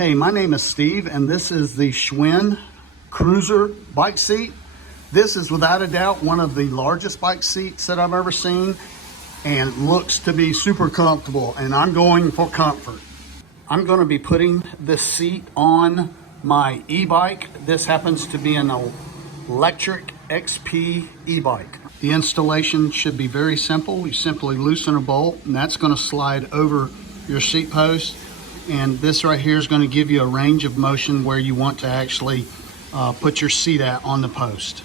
Hey, my name is Steve, and this is the Schwinn Cruiser bike seat. This is without a doubt one of the largest bike seats that I've ever seen, and looks to be super comfortable, and I'm going for comfort. I'm going to be putting this seat on my e-bike. This happens to be an Lectric XP e-bike. The installation should be very simple. You simply loosen a bolt, and that's going to slide over your seat post. And this right here is going to give you a range of motion where you want to actually put your seat at on the post.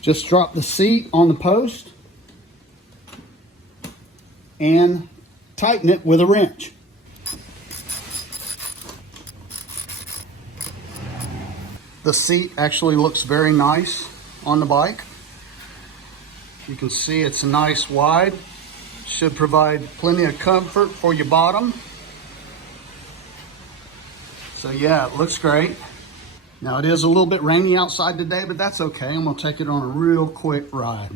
Just drop the seat on the post and tighten it with a wrench. The seat actually looks very nice on the bike. You can see it's nice wide. Should provide plenty of comfort for your bottom. So yeah, it looks great. Now it is a little bit rainy outside today, but that's okay. I'm gonna take it on a real quick ride.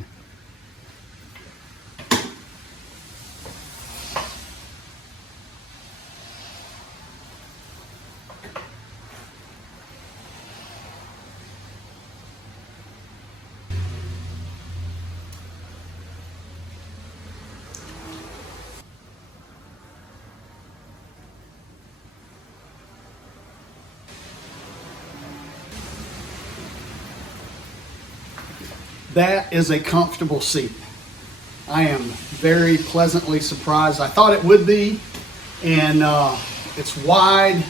That is a comfortable seat. I am very pleasantly surprised. I thought it would be, and it's wide.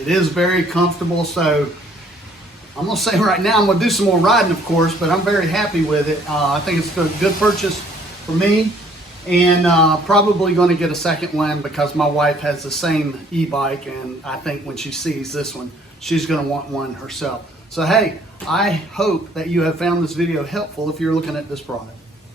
It is very comfortable. So I'm gonna say right now, I'm gonna do some more riding, of course, but I'm very happy with it. I think it's a good purchase for me, and probably gonna get a second one because my wife has the same e-bike, and I think when she sees this one, she's gonna want one herself. So hey, I hope that you have found this video helpful if you're looking at this product.